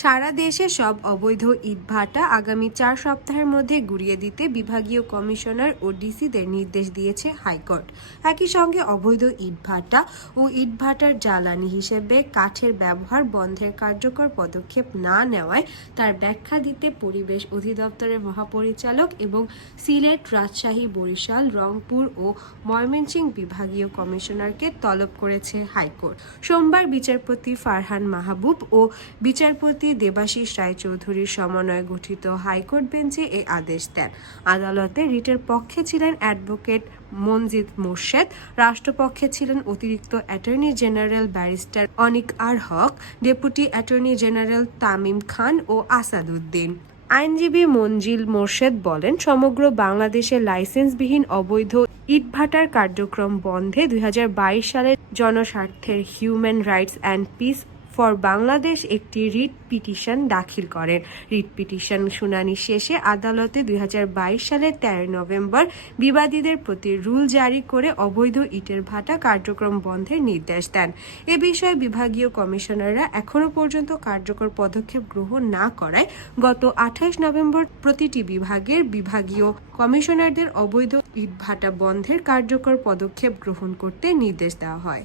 সারা দেশে সব অবৈধ ইটভাটা আগামী 4 সপ্তাহের মধ্যে গুড়িয়ে দিতে বিভাগীয় কমিশনার ও ডিসিদের নির্দেশ দিয়েছে হাইকোর্ট। একই সঙ্গে অবৈধ ইটভাটা ও ইটভাটার জ্বালানি হিসেবে কাঠের ব্যবহার বন্ধের কার্যকর পদক্ষেপ না নেওয়ায় তার ব্যাখ্যা দিতে পরিবেশ অধিদপ্তরের মহাপরিচালক এবং সিলেট, রাজশাহী, বরিশাল, রংপুর ও ময়মনসিংহ বিভাগীয় কমিশনারকে তলব করেছে হাইকোর্ট। সোমবার বিচারপতি ফারহান মাহবুব ও বিচারপতি দেবাশিস রায়চৌধুরীর সমন্বয়ে গঠিত হাইকোর্ট বেঞ্চে এই আদেশ দেন। আদালতে রিটের পক্ষে ছিলেন অ্যাডভোকেট মনজিদ মোর্শেদ, রাষ্ট্রপক্ষে ছিলেন অতিরিক্ত অ্যাটর্নি জেনারেল ব্যারিস্টার অনিক আর হক, ডেপুটি অ্যাটর্নি জেনারেল তামিম খান ও আসাদুদ্দিন। আইনজীবী মনজিল মোর্শেদ বলেন, সমগ্র বাংলাদেশে লাইসেন্সবিহীন অবৈধ ইটভাটার কার্যক্রম বন্ধে 2022 সালে জনস্বার্থের human rights and peace for Bangladesh একটি রিট পিটিশন দাখিল করেন। রিট পিটিশন শুনানি শেষে আদালতে 2022 সালের 13 নভেম্বর বিবাদীদের প্রতি রুল জারি করে অবৈধ ইটের ভাটা কার্যক্রম বন্ধের নির্দেশ দেন। এ বিষয়ে বিভাগীয় কমিশনাররা এখনও পর্যন্ত কার্যকর পদক্ষেপ গ্রহণ না করায় গত 28 নভেম্বর প্রতিটি বিভাগের বিভাগীয় কমিশনারদের অবৈধ ইটভাটা বন্ধের কার্যকর পদক্ষেপ গ্রহণ করতে নির্দেশ দেওয়া হয়।